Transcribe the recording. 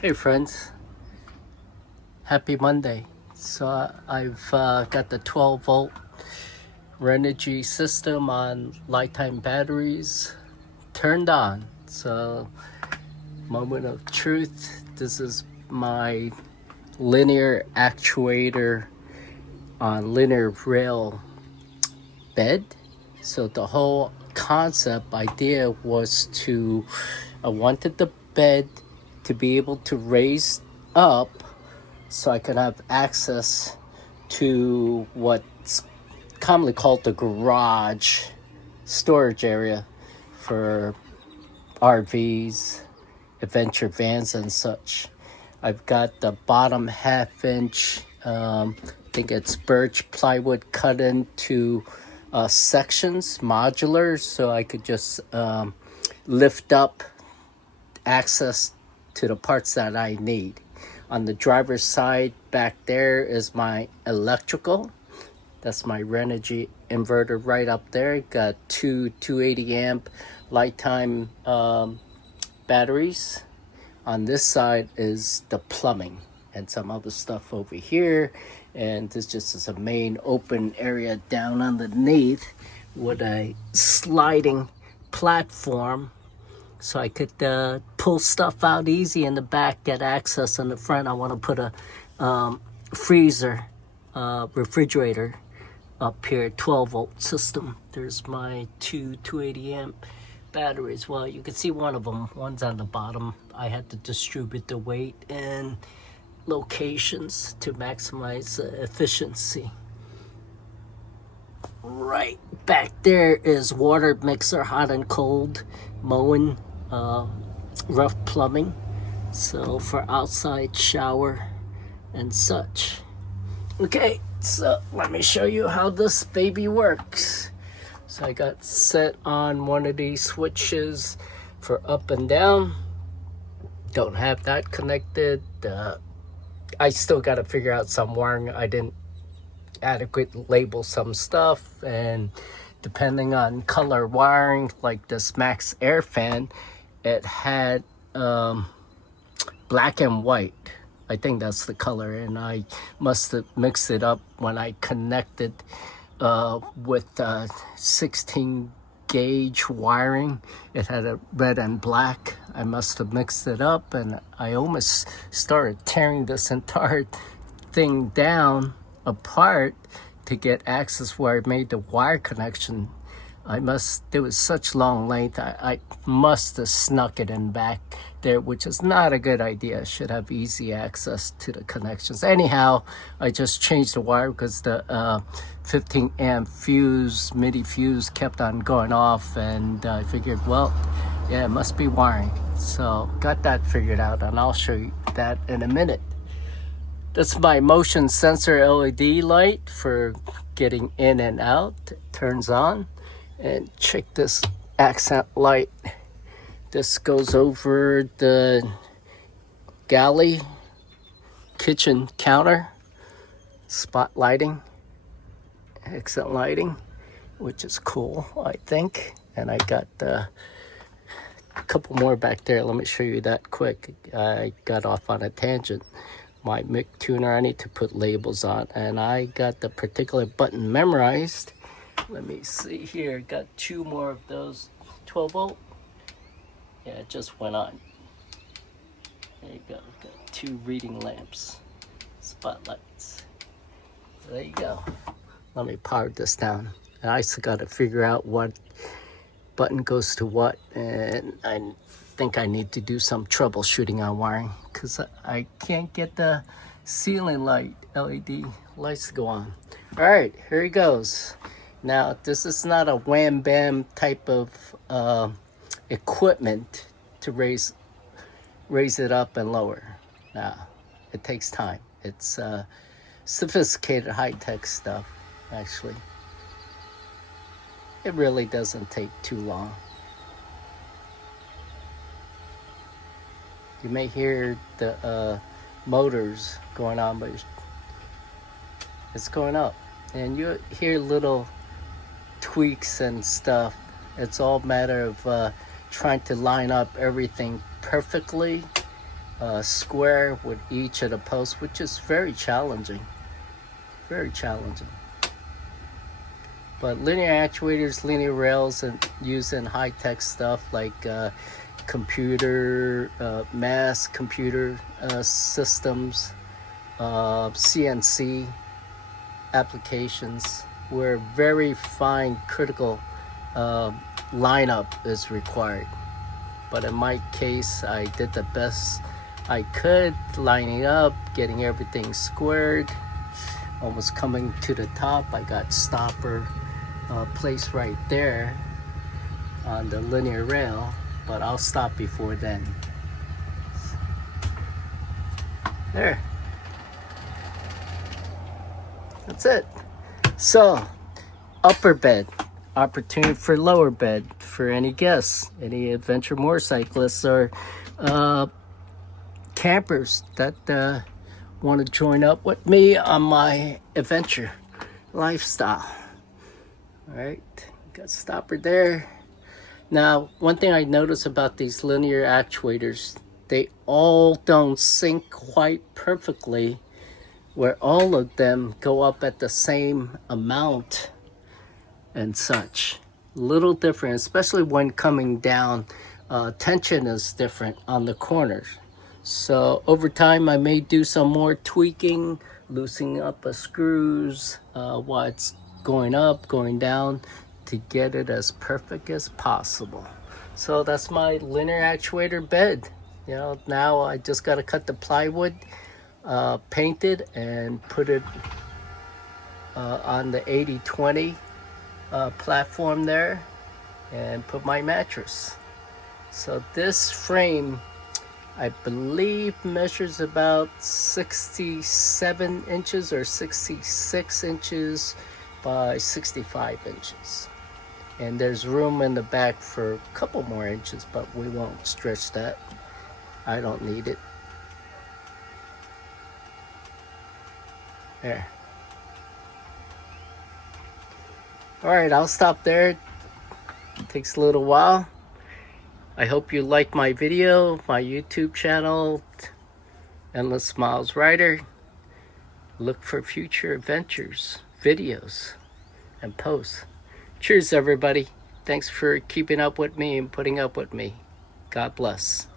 Hey friends, happy Monday. So I've got the 12 volt Renogy system on lifetime batteries turned on. So moment of truth, this is my linear actuator on linear rail bed. So the whole concept idea was to, I wanted the bed to be able to raise up so I can have access to what's commonly called the garage storage area for RVs, adventure vans, and such. I've got the bottom half-inch, I think it's birch plywood cut into sections, modular, so I could just lift up access to the parts that I need. On the driver's side back there is my electrical. That's my Renogy inverter right up there. Got two 280 amp lifetime batteries. On this side is the plumbing and some other stuff over here. And this just is a main open area down underneath with a sliding platform, so I could pull stuff out easy in the back, get access in the front. I want to put a freezer, refrigerator up here, 12 volt system. There's my two 280 amp batteries. Well, you can see one of them, one's on the bottom. I had to distribute the weight and locations to maximize efficiency. Right back there is water mixer, hot and cold, mowing, rough plumbing, so for outside shower and such. Okay, so let me show you how this baby works. So I got set on one of these switches for up and down. Don't have that connected. I still got to figure out some wiring. I didn't adequate label some stuff, and depending on color wiring, like this Max Air fan, it had black and white. I think that's the color, and I must have mixed it up when I connected with 16 gauge wiring. It had a red and black. I must have mixed it up, and I almost started tearing this entire thing down apart to get access where I made the wire connection. There was such long length, I must have snuck it in back there, which is not a good idea. I should have easy access to the connections. Anyhow, I just changed the wire because the 15 amp fuse, MIDI fuse, kept on going off, and I figured, well, yeah, it must be wiring. So got that figured out, and I'll show you that in a minute. That's my motion sensor LED light for getting in and out. It turns on. And check this accent light. This goes over the galley kitchen counter. Spot lighting, accent lighting, which is cool, I think. And I got a couple more back there. Let me show you that quick. I got off on a tangent. My mic tuner, I need to put labels on, and I got the particular button memorized. Let me see here, got two more of those 12 volt. Yeah, it just went on. There you go, got two reading lamps, spotlights. There you go. Let me power this down. And I still got to figure out what button goes to what, and I think I need to do some troubleshooting on wiring because I can't get the ceiling light LED lights to go on. All right, here he goes. Now, this is not a wham bam type of equipment to raise it up and lower. Now, it takes time. It's sophisticated high-tech stuff, actually. It really doesn't take too long. You may hear the motors going on, but it's going up. And you hear little tweaks and stuff. It's all a matter of trying to line up everything perfectly square with each of the posts, which is very challenging. Very challenging. But linear actuators, linear rails, and using high-tech stuff like computer, mass computer systems, CNC applications, where very fine critical lineup is required. But in my case, I did the best I could, lining up, getting everything squared, almost coming to the top. I got stopper placed right there on the linear rail, but I'll stop before then. There. That's it. So, upper bed, opportunity for lower bed for any guests, any adventure motorcyclists or campers that want to join up with me on my adventure lifestyle. All right, got stopper there. Now, one thing I notice about these linear actuators, they all don't sync quite perfectly, where all of them go up at the same amount and such. Little different, especially when coming down. Tension is different on the corners. So over time, I may do some more tweaking, loosening up the screws while it's going up, going down, to get it as perfect as possible. So that's my linear actuator bed. You know, now I just got to cut the plywood, paint it, and put it on the 80/20 platform there, and put my mattress. So this frame, I believe, measures about 67 inches or 66 inches by 65 inches. And there's room in the back for a couple more inches, but we won't stretch that. I don't need it. There. All right, I'll stop there. It takes a little while. I hope you like my video, my YouTube channel, Endless Smiles Rider. Look for future adventures, videos, and posts. Cheers, everybody. Thanks for keeping up with me and putting up with me. God bless.